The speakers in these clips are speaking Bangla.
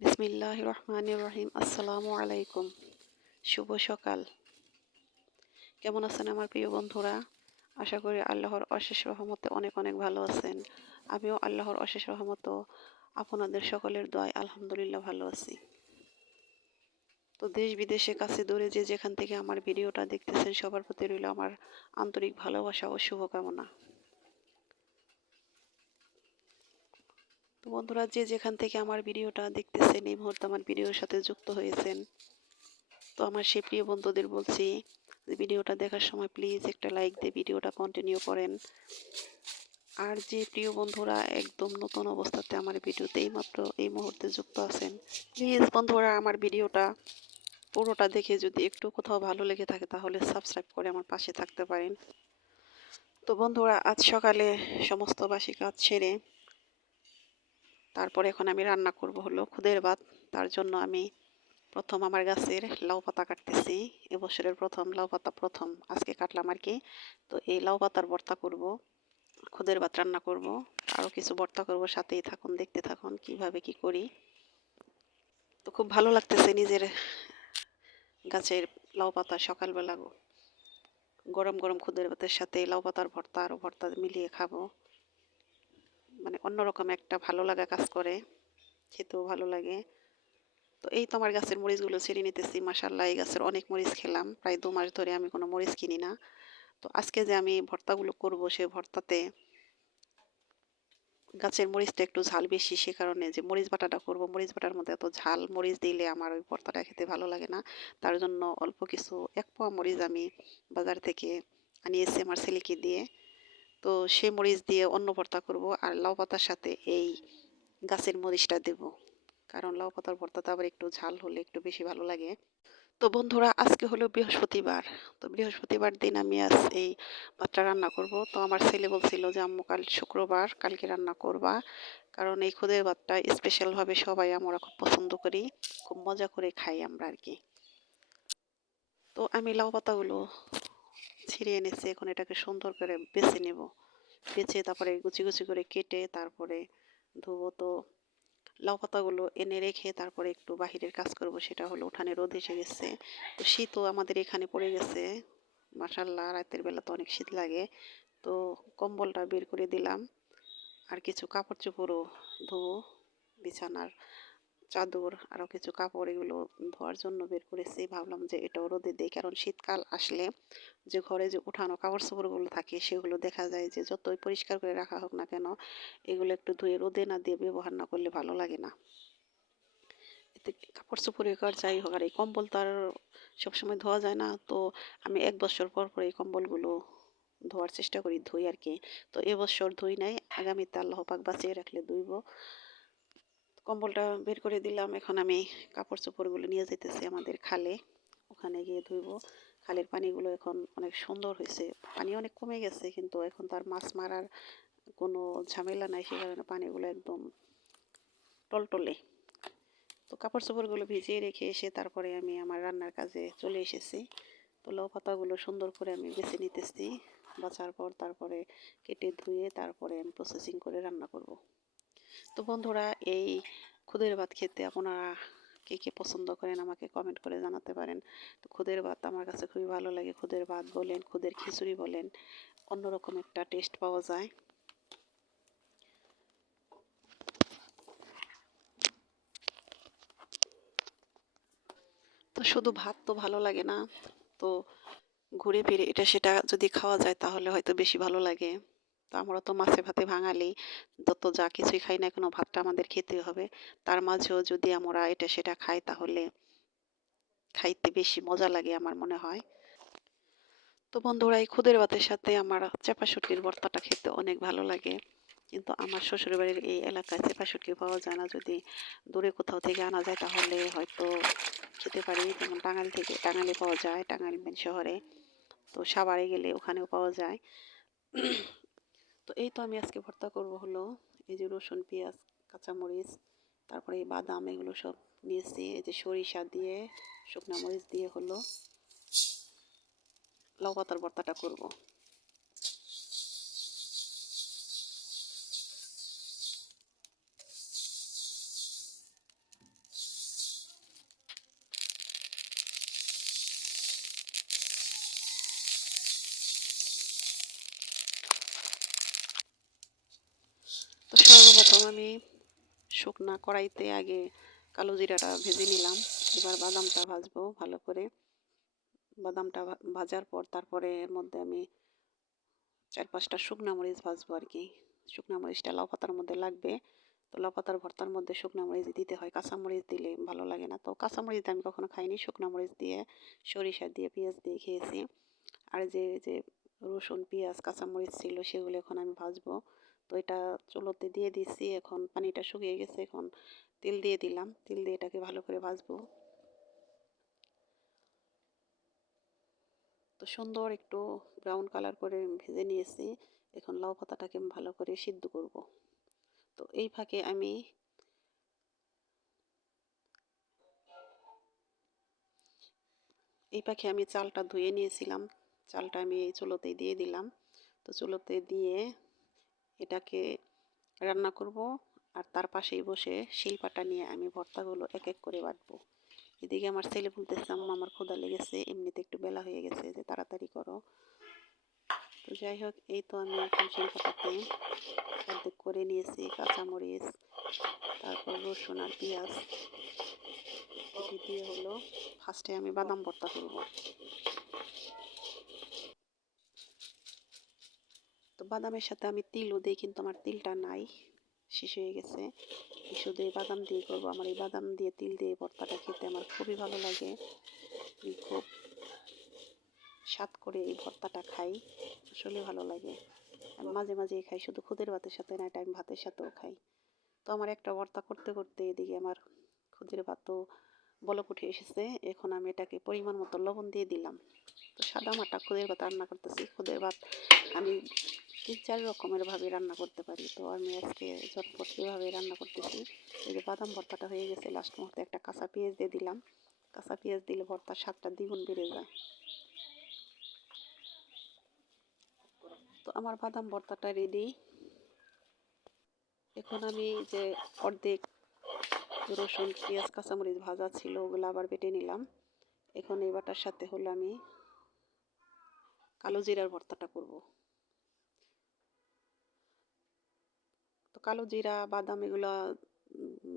বিসমিল্লাহ রহমান রহিম আসসালামু আলাইকুম। শুভ সকাল। কেমন আছেন আমার প্রিয় বন্ধুরা? আশা করি আল্লাহর অশেষ রহমতে অনেক অনেক ভালো আছেন। আমিও আল্লাহর অশেষ রহমত আপনাদের সকলের দয় আলহামদুলিল্লাহ ভালো আছি। তো দেশ বিদেশে কাছে দূরে যে যেখান থেকে আমার ভিডিওটা দেখতেছেন, সবার প্রতি রইল আমার আন্তরিক ভালোবাসা ও শুভকামনা। বন্ধুরা, যে যেখান থেকে আমার ভিডিওটা দেখতেছেন, এই মুহূর্তে আমার ভিডিওর সাথে যুক্ত হয়েছেন, তো আমার সেই প্রিয় বন্ধুদের বলছি ভিডিওটা দেখার সময় প্লিজ একটা লাইক দিয়ে ভিডিওটা কন্টিনিউ করেন। আর যে প্রিয় বন্ধুরা একদম নতুন অবস্থাতে আমার ভিডিওতে এইমাত্র এই মুহূর্তে যুক্ত আছেন প্লিজ বন্ধুরা আমার ভিডিওটা পুরোটা দেখে যদি একটু কোথাও ভালো লেগে থাকে তাহলে সাবস্ক্রাইব করে আমার পাশে থাকতে পারেন। তো বন্ধুরা, আজ সকালে সমস্ত বাসি কাজ সেরে তারপর এখন আমি রান্না করব হলো খুদের ভাত। তার জন্য আমি প্রথম আমার গাছের লাউ পাতা কাটতেছি। এবছরের প্রথম লাউ পাতা প্রথম, আজকে কাটলাম আর কি। তো এই লাউ পাতার ভর্তা করব, খুদের ভাত রান্না করব আরও কিছু ভর্তা করব, সাথেই থাকুন, দেখতে থাকুন কীভাবে কি করি। তো খুব ভালো লাগতেছে নিজের গাছের লাউ পাতা সকালবেলা গরম গরম খুদের ভাতের সাথে লাউ পাতার ভর্তা আরও ভর্তা মিলিয়ে খাব। মানে অন্যরকম একটা ভালো লাগা কাজ করে, খেতেও ভালো লাগে। তো এই তো আমার গাছের মরিচগুলো ছেড়ে নিতেছি মাসাল্লাহ এই গাছের অনেক মরিচ খেলাম, প্রায় দু মাস ধরে আমি কোনো মরিচ কিনি না। তো আজকে যে আমি ভর্তাগুলো করব সে ভর্তাতে গাছের মরিচটা একটু ঝাল বেশি, সে কারণে যে মরিচ বাটাটা করব, মরিচ বাটার মধ্যে এত ঝাল মরিচ দিলে আমার ওই ভর্তাটা খেতে ভালো লাগে না। তার জন্য অল্প কিছু এক পোয়া মরিচ আমি বাজার থেকে আনিয়েছি আমার ছেলেকে দিয়ে। তো সে মরিচ দিয়ে অন্য ভর্তা করব আর লাউ পাতার সাথে এই গাছের মরিচটা দেব। কারণ লাউ পাতার ভর্তাটা আবার একটু ঝাল হলে একটু বেশি ভালো লাগে। তো বন্ধুরা, আজকে হলো বৃহস্পতিবার। তো বৃহস্পতিবার দিন আমি আজ এই ভাতটা রান্না করব। তো আমার ছেলে বলছিল যে, আম্মু, কাল শুক্রবার, কালকে রান্না করবা। কারণ এই খুদের ভাতটা স্পেশালভাবে সবাই আমরা খুব পছন্দ করি। খুব মজা করে খাই আমরা আর কি। তো আমি লাউ পাতাগুলো ছিঁড়ে এনেছি, এখন এটাকে সুন্দর করে বেছে নেব। বেছে তারপরে গুছি গুছি করে কেটে তারপরে ধুবো তো লাউ পাতাগুলো এনে রেখে তারপরে একটু বাহিরের কাজ করব, সেটা হলো উঠানে রোদ এসে গেছে। তো শীতও আমাদের এখানে পড়ে গেছে। মাসাল্লাহ রাতের বেলা তো অনেক শীত লাগে। তো কম্বলটা বের করে দিলাম। আর কিছু কাপড় চোপড়ও ধুবো, বিছানার চাদর আরও কিছু কাপড় এগুলো ধোয়ার জন্য বের করেছি। ভাবলাম যে এটাও রোদে দিই, কারণ শীতকাল আসলে যে ঘরে যে উঠানো কাপড় চোপড়গুলো থাকে সেগুলো দেখা যায় যে যতই পরিষ্কার করে রাখা হোক না কেন, এগুলো একটু ধুয়ে রোদে না দিয়ে ব্যবহার না করলে ভালো লাগে না। এতে কাপড় চোপড়ে কার যাই হোক, আর এই কম্বল তো আর সবসময় ধোয়া যায় না। তো আমি এক বছর পর পর এই কম্বলগুলো ধোয়ার চেষ্টা করি ধুই আর কি। তো এবছর ধুই নাই, আগামীতে আল্লাহ পাক বাঁচিয়ে রাখলে ধুইব। কম্বলটা বের করে দিলাম। এখন আমি কাপড় চোপড়গুলো নিয়ে যেতেছি আমাদের খালে। ওখানে গিয়ে ধুইব। খালের পানিগুলো এখন অনেক সুন্দর হয়েছে পানি অনেক কমে গেছে, কিন্তু এখন তার মাছ মারার কোনো ঝামেলা নাই, সে কারণে পানিগুলো একদম টলটলে। তো কাপড় চোপড়গুলো ভিজিয়ে রেখে এসে তারপরে আমি আমার রান্নার কাজে চলে এসেছি। তো লাউ পাতাগুলো সুন্দর করে আমি বেছে নিতেছি। বাছার পর তারপরে কেটে ধুয়ে তারপরে আমি প্রসেসিং করে রান্না করব। তো বন্ধুরা, এই খুদের ভাত খেতে আপনারা কে কে পছন্দ করেন আমাকে কমেন্ট করে জানাতে পারেন। তো খুদের ভাত আমার কাছে খুবই ভালো লাগে। খুদের ভাত বলেন, খুদের খিচুড়ি বলেন, অন্যরকম একটা টেস্ট পাওয়া যায়। তো শুধু ভাত তো ভালো লাগে না। তো ঘুরে ফিরে এটা সেটা যদি খাওয়া যায় তাহলে হয়তো বেশি ভালো লাগে। তো আমরা তো মাছে ভাতে ভাঙালি। যত যা কিছুই খাই না কোনো ভাতটা আমাদের খেতে হবে। তার মাঝেও যদি আমরা এটা সেটা খাই তাহলে খাইতে বেশি মজা লাগে আমার মনে হয়। তো বন্ধুরা, এই খুদের ভাতের সাথে আমার চাপা শুটকির ভর্তাটা খেতে অনেক ভালো লাগে। কিন্তু আমার শ্বশুরবাড়ির এই এলাকায় চেপা শুটকি পাওয়া যায় না। যদি দূরে কোথাও থেকে আনা যায় তাহলে হয়তো খেতে পারি। যেমন টাঙ্গাইল থেকে, টাঙ্গাইলে পাওয়া যায়, টাঙ্গাইল মেন শহরে। তো সাভারে গেলে ওখানেও পাওয়া যায়। তো এই তো আমি আজকে ভর্তা করব হলো, এই যে রসুন, পেঁয়াজ, কাঁচামরিচ, তারপরে এই বাদাম, এগুলো সব নিয়েছি এই যে সরিষা দিয়ে, শুকনা মরিচ দিয়ে হলো, লাউ ভর্তাটা করব। আমি শুকনা কড়াইতে আগে কালো জিরাটা ভেজে নিলাম। এবার বাদামটা ভাজবো ভালো করে। বাদামটা ভাজার পর তারপরে এর মধ্যে আমি চার পাঁচটা শুকনা মরিচ ভাজবো আর কি। শুকনা মরিচটা লাউ পাতার মধ্যে লাগবে। তো লাউ পাতার ভর্তার মধ্যে শুকনা মরিচ দিতে হয়। কাঁচা মরিচ দিলে ভালো লাগে না। তো কাঁচা মরিচ আমি কখনো খাইনি। শুকনা মরিচ দিয়ে, সরিষা দিয়ে, পেঁয়াজ দিয়ে খেয়েছি। আর যে যে রসুন, পেঁয়াজ কাঁচামরিচ ছিল সেগুলো এখন আমি ভাজবো। তো এটা চুলোতে দিয়ে দিচ্ছি, এখন পানিটা শুকিয়ে গেছে, এখন তেল দিয়ে দিলাম। তেল দিয়ে এটাকে ভালো করে ভাজবো। তো সুন্দর একটু ব্রাউন কালার করে ভেজে নিয়েছি, এখন লাউ পাতাটাকে ভালো করে সিদ্ধ করব। তো এই ফাঁকে আমি এই পাখে আমি চালটা ধুয়ে নিয়েছিলাম। চালটা আমি এই চুলোতে দিয়ে দিলাম। তো চুলোতে দিয়ে এটাকে রান্না করব আর তার পাশেই বসে শিলপাটা নিয়ে আমি ভর্তাগুলো এক এক করে বাটবো। এদিকে আমার ছেলে বলতেছে, আম্মা, আমার ক্ষুধা লেগেছে, এমনিতে একটু বেলা হয়ে গেছে, যে তাড়াতাড়ি করো। তো যাই হোক, এই তো আমি এখন শিলপাটাতে অর্ধেক করে নিয়েছি, কাঁচামরিচ, তারপর রসুন আর পেঁয়াজ। এটি দিয়ে হলো ফার্স্টে আমি বাদাম ভর্তা করব। বাদামের সাথে আমি তিলও দিই, কিন্তু আমার তিলটা নাই, শেষ হয়ে গেছে। শুধু এই বাদাম দিয়ে করব। আমার এই বাদাম দিয়ে তিল দিয়ে ভর্তাটা খেতে আমার খুবই ভালো লাগে। আমি খুব স্বাদ করে এই ভর্তাটা খাই, আসলে ভালো লাগে। আমি মাঝে মাঝে খাই, শুধু খুদের ভাতের সাথে না, এটা আমি ভাতের সাথেও খাই। তো আমার একটা ভর্তা করতে করতে এদিকে আমার খুদের ভাতও বলক উঠে এসেছে। এখন আমি এটাকে পরিমাণ মতো লবণ দিয়ে দিলাম। তো সাদা মাটা খুদের ভাত রান্না করতেছি। খুদের ভাত আমি তিন চার রকমের ভাবে রান্না করতে পারি। তো আমি আজকে ঝটপট এভাবে রান্না করতেছি। এই যে বাদাম ভর্তাটা হয়ে গেছে লাস্ট মুহূর্তে একটা কাঁচা পেঁয়াজ দিয়ে দিলাম। কাঁচা পেঁয়াজ দিলে ভর্তার স্বাদটা দ্বিগুণ বেড়ে যায়। তো আমার বাদাম ভর্তাটা রেডি এখন আমি যে অর্ধেক রসুন, পেঁয়াজ, কাঁচামরিচ ভাজা ছিল, ওগুলো আবার বেটে নিলাম। এখন এই বাটার সাথে হলো আমি কালো জিরার ভর্তাটা করব। কালো জিরা, বাদাম এগুলো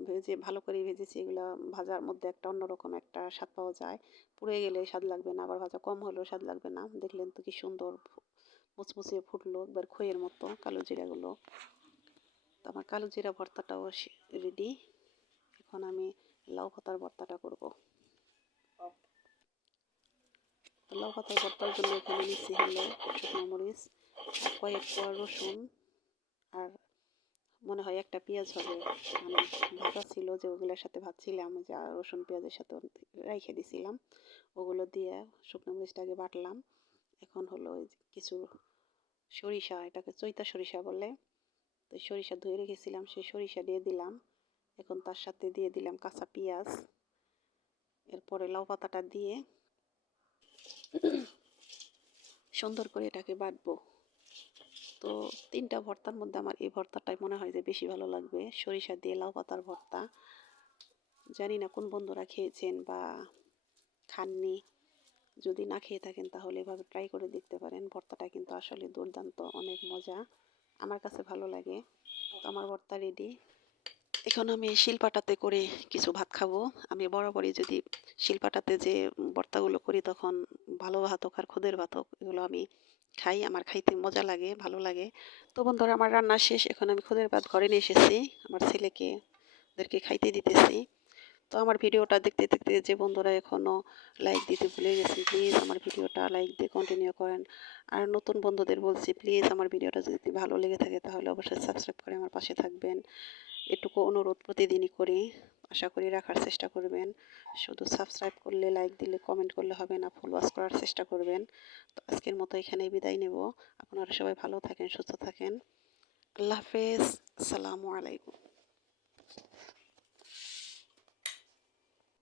ভেজে, ভালো করে ভেজেছি এগুলো, ভাজার মধ্যে একটা অন্যরকম একটা স্বাদ পাওয়া যায়। পুড়ে গেলে স্বাদ লাগবে না, আবার ভাজা কম হলেও স্বাদ লাগবে না। দেখলেন তো কি সুন্দর মুচমুচিয়ে ফুটলো একবার খইয়ের মতো কালো জিরাগুলো। তো আমার কালো জিরা ভর্তাটাও রেডি এখন আমি লাউ পাতার ভর্তাটা করব। লাউ পাতার ভর্তার জন্য এখানে নিচ্ছি হলো শুকনো মরিচ কয়েক কোয়া রসুন আর মনে হয় একটা পেঁয়াজ হবে। মানে ভাজা ছিল যে ওগুলোর সাথে ভাজছিলাম যে রসুন পেঁয়াজের সাথে রেখে দিছিলাম। ওগুলো দিয়ে শুকনো মরিচটাকে বাটলাম। এখন হলো কিছু সরিষা, এটাকে চৈতা সরিষা বলে। তো সরিষা ধুয়ে রেখেছিলাম, সেই সরিষা দিয়ে দিলাম। এখন তার সাথে দিয়ে দিলাম কাঁচা পেঁয়াজ। এরপরে লাউ পাতাটা দিয়ে সুন্দর করে এটাকে বাটবো। তো তিনটা ভর্তার মধ্যে আমার এই ভর্তাটাই মনে হয় যে বেশি ভালো লাগবে। সরিষা দিয়ে লাউ পাতার ভর্তা। জানি না কোন বন্ধুরা খেয়েছেন বা খাননি। যদি না খেয়ে থাকেন তাহলে এভাবে ট্রাই করে দেখতে পারেন। ভর্তাটা কিন্তু আসলে দুর্দান্ত, অনেক মজা। আমার কাছে ভালো লাগে। তো আমার ভর্তা রেডি এখন আমি শিলপাটাতে করে কিছু ভাত খাব। আমি বরাবরই যদি শিলপাটাতে যে ভর্তাগুলো করি তখন ভালো ভাত হোক আর খুদের ভাত হোক, এগুলো আমি খাই, আমার খাইতে মজা লাগে, ভালো লাগে। তো বন্ধুরা, আমার রান্না শেষ, এখন আমি খুদের ভাত ঘরে নিয়ে এসেছি। আমার ছেলেকে ওদেরকে খাইতে দিতেছি। তো আমার ভিডিওটা দেখতে দেখতে যে বন্ধুরা এখনও লাইক দিতে ভুলে গেছেন প্লিজ আমার ভিডিওটা লাইক দিয়ে কন্টিনিউ করেন। আর নতুন বন্ধুদের বলছি প্লিজ আমার ভিডিওটা যদি ভালো লেগে থাকে, তাহলে অবশ্যই সাবস্ক্রাইব করে আমার পাশে থাকবেন। এটুকু অনুরোধ প্রতিদিনই করি। আশা করি রাখার চেষ্টা করবেন। শুধু সাবস্ক্রাইব করলে লাইক দিলে কমেন্ট করলে হবে না ফুল ওয়াশ করার চেষ্টা করবেন। তো আজকের মতো এখানেই বিদায় নেব। আপনারা সবাই ভালো থাকেন, সুস্থ থাকেন। আল্লাহ হাফেজ। আসসালামু আলাইকুম।